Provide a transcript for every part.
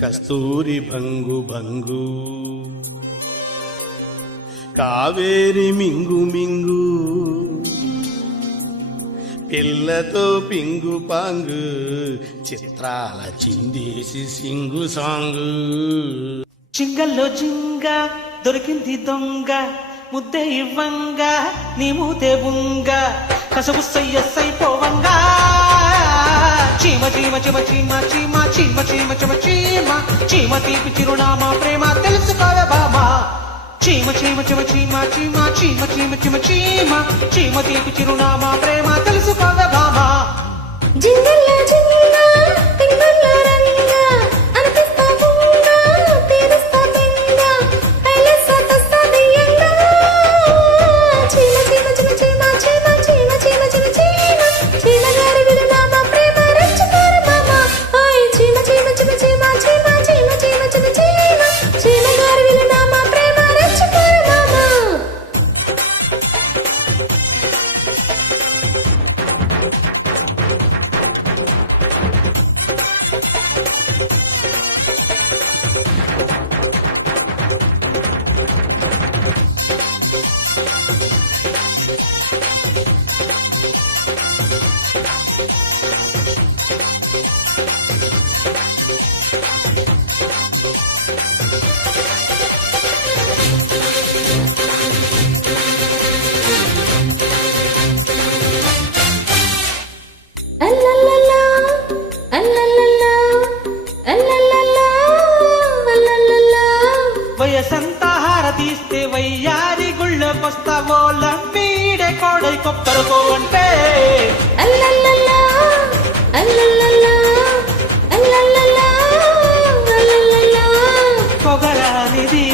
కస్తూరి భంగు భంగు కావేరి మింగు మింగు పిల్లతో పింగు పాంగు చిత్రాల చిందేసి సింగు సాంగు. చింగల్లో జింగ దొరికింది దొంగ ముద్దే ఇవ్వంగా నీ మూతే బుంగ కసబు సయ్యపోవంగా చీమ చీమ చీమ చీమ చీమ చీమ చీమ చీమ చీమ చీమ తీపి చిరునామా ప్రేమ తెలుసుకోవే బామా. చీమ చీమ చీమ చీమ చీమ చీమ చీమ చీమ చీమ చీమ తీపి చిరునామా ప్రేమ తెలుసుకోవే బామా. జింగల్లా జింగల్లా టింగల్లా రంగా అనిపిస్తా బుంగా తీరుస్తా బెంగా ఐలెస్సా తస్తా దియంగా చీమ చీమ చీమ చీమ చీమ చీమ చీమ చీమ చీమ చీమ గారి విరునామా ప్రేమ రచ్చుకోరు మామా. ఓయ్ చీమ చీమ చీమ చీమ చీమ చీమ చీమ చీమ చీమ చీమ గారి విరునామా ప్రేమ రచ్చుకోరు మామా. అల్లల్లల్లా అల్లల్లల్లా అల్లల్లల్లా అల్లల్లల్లా వయసంతా హారతీస్తే వయ్యారి గుళ్ళకొస్తావో లంబీడే కోడై కొక్కరుకో అంటే అల్లల్లల్లా అల్లల్లల్లా అల్లల్లల్లా అల్లల్లల్లా పొగరానిది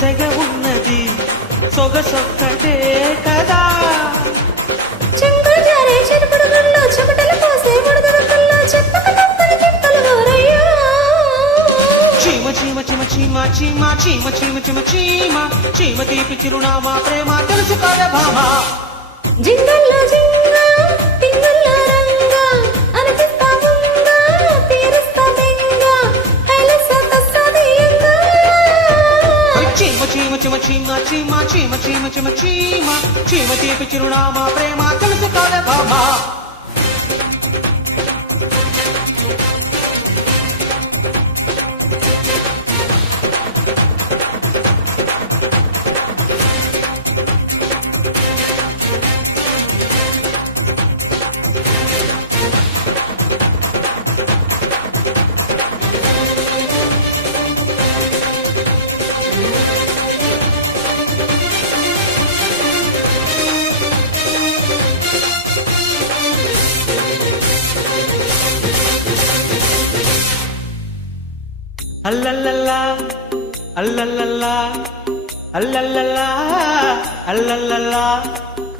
సెగ ఉన్నది సొగసొక్కటే కదా. చెంగులు జారే చెరుపుడు గుళ్ళు చెమటలు పోసే బుడదరకల్లో చెప్పక తప్పని తిప్పలు గోరయ్యా. చీమ చీమ చీమ చీమ చీమ చీమ చీమ చీమ చీమ చీమ తీపి చిరునామా ప్రేమ తెలుసుకోవే భామా. జింగల్లో జింగా టింగల్లో రంగా అనిపిస్తా బుంగా తీరుస్తా బెంగా ఐలెస్సా తస్తా దియంగా చీమ చీమ చీమ చీమ చీమ చీమ చీమ చీమ చీమ చీమ తీపి చిరునామా ప్రేమ తెలుసుకోవే భామా. అల్లల్లల్లా అల్లల్లల్లా అల్లల్లల్లా అల్లల్లల్లా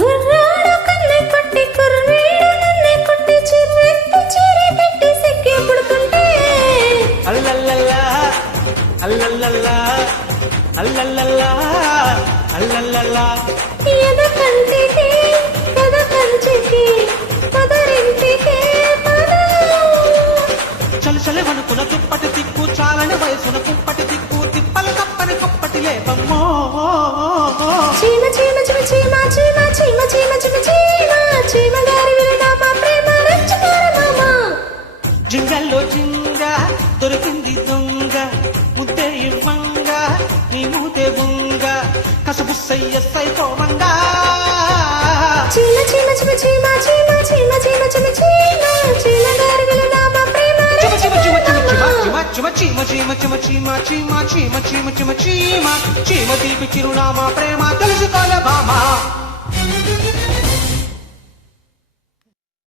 కుర్రాడు కన్నే కొట్టి కుర్రీడు నన్నే కొట్టి చిర్రెత్తి చీరే పెట్టి సిగ్గే పుడుతుంటే అల్లల్లల్లా అల్లల్లల్లా అల్లల్లల్లా అల్లల్లల్లా ఎద కంటికి ఎద కంచికి పదరింటికి పద చలి వణుకున దుప్పటి దిక్కు చాలని వయసున కుంపటి దిక్కు తిప్పల కప్పని కప్పటి లేపమ్మో. చీమ చీమ చీమ చీమ చీమ చీమ చీమ చీమ చీమ చీమ గారి విరునామా ప్రేమ రచ్చుకోరు మామా. జింగల్లో జింగ దొరికింది దొంగ ముద్దే ఇవ్వంగా నీ మూతే బుంగ కసుబు సయ్యపోవంగా చీమ చీమ చీమ చీమ చీమ చీమ చీమ చీమ చీమ చీమ గారి విరునామా ప్రేమ చిమ చిమ చిమ రచ్చుకోరు చిమ చిమ చిమ చిమ చిమ చిమ చిమ చిమ చిమ చీమ చీమ చీమ తీపి చిరునామా ప్రేమ తెలుసుకోలే బామా.